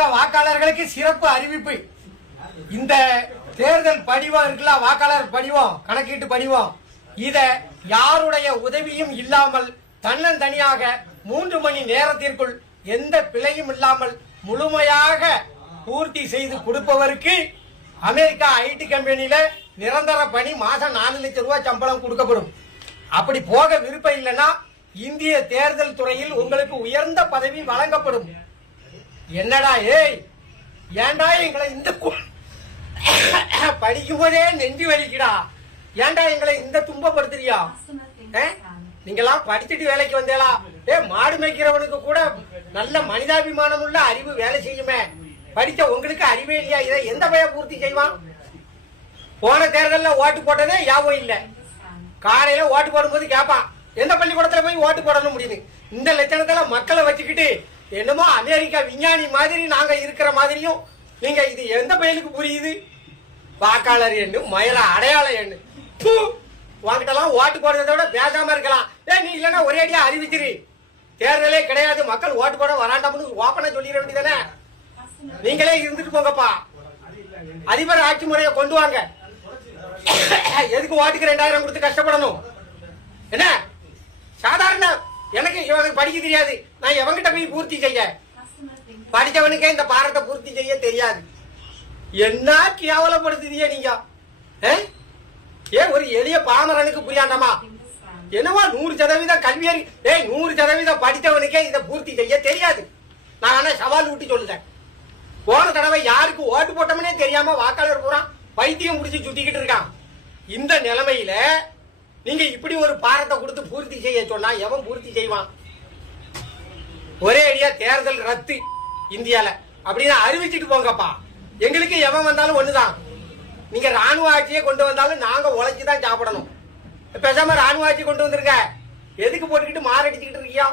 தமிழக வாக்காளர்களுக்கு சிறப்பு அறிவிப்பு. இந்த தேர்தல் படிவம் இருக்குல்ல, வாக்காளர் படிவம், கணக்கீட்டு படிவம், இத யாருடைய உதவியும் இல்லாமல் தன்னந்தனியாக 3 மணி நேரத்திற்குள் எந்த பிழையும் இல்லாமல் முழுமையாக பூர்த்தி செய்து கொடுப்பவருக்கு அமெரிக்கா ஐடி கம்பெனியில நிரந்தர பணி, மாசம் 4 லட்சம் ரூபாய் சம்பளம் கொடுக்கப்படும். அப்படி போக விருப்பம் இல்லைன்னா இந்திய தேர்தல் துறையில் உங்களுக்கு உயர்ந்த பதவி வழங்கப்படும். என்னடா ஏய், ஏண்டா எங்களை இந்த படிக்கும் போதே நெஞ்சு வலிக்குடா, ஏண்டா எங்களை இந்த துன்பப்படுத்துறியா? நீங்களாம் படிச்சுட்டு வேலைக்கு வந்தேலா? மாடு மேய்க்கிறவனுக்கு கூட நல்ல மனிதாபிமானம் உள்ள அறிவு வேலை செய்யுமே, படிச்ச உங்களுக்கு அறிவே இல்லையா? இதை எந்த பையன் பூர்த்தி செய்வான்? போன தேர்தலில் ஓட்டு போட்டதே யாபம் இல்ல. காலையில ஓட்டு போடும்போது கேட்பான், எந்த பள்ளிக்கூடத்துல போய் ஓட்டு போடணும் முடியுது. இந்த லட்சணத்துல மக்களை வச்சுக்கிட்டு என்னமோ அமெரிக்கா விஞ்ஞானி மாதிரி நாங்க இருக்கிற மாதிரியும் நீங்க இது எந்த பையனுக்கு புரியுது? வாக்காளர் எண்ணு, மயில அடையாள எண்ணு. வாங்கிட்டலாம் ஓட்டு போடுறத விட பேசாம இருக்கலாம். நீ இல்லைன்னா ஒரே அடியா அறிவிச்சிரு, தேர்தலே கிடையாது, மக்கள் ஓட்டு போட வராண்டாம்னு ஓப்பனா சொல்லிட வேண்டியதானே. நீங்களே இருந்துட்டு போங்கப்பா, அதிபர் ஆட்சி முறையை கொண்டு வாங்க. எதுக்கு ஓட்டுக்கு 2000 கொடுத்து கஷ்டப்படணும்? என்ன சாதாரண எனக்கு படிக்க தெரியாது, நான் எவங்கிட்ட போய் பூர்த்தி செய்ய? படிச்சவனுக்கே இந்த பாரத்தை பூர்த்தி செய்ய தெரியாது. என்ன கேவலப்படுத்துதியே நீங்க? ஒரு எளிய பாமரனுக்கு புரியாண்டாமா? என்னவா 100% கல்வியறி, 100% படித்தவனுக்கே இதை பூர்த்தி செய்ய தெரியாது. நான் ஆனா சவால் விட்டு சொல்லுறேன். போன தடவை யாருக்கு ஓட்டு போட்டோம்னே தெரியாம வாக்காளர் பூரா பைத்தியம் முடிச்சு சுத்திக்கிட்டு இருக்கான். இந்த நிலைமையில நீங்க இப்படி ஒரு பாரத்தை கொடுத்து பூர்த்தி செய்ய சொன்னா எவன் பூர்த்தி செய்வான்? ஒரே அடியா தேர்தல் ரத்து இந்தியால அப்படின்னு அறிவிச்சுட்டு போங்கப்பா. எங்களுக்கு எவன் வந்தாலும் ஒண்ணுதான். நீங்க ராணுவ ஆட்சியை கொண்டு வந்தாலும் நாங்க உழைச்சுதான் சாப்பிடணும். பேசாம ராணுவ ஆட்சி கொண்டு வந்திருக்க, எதுக்கு போட்டுக்கிட்டு மாரடிச்சுக்கிட்டு இருக்கியா?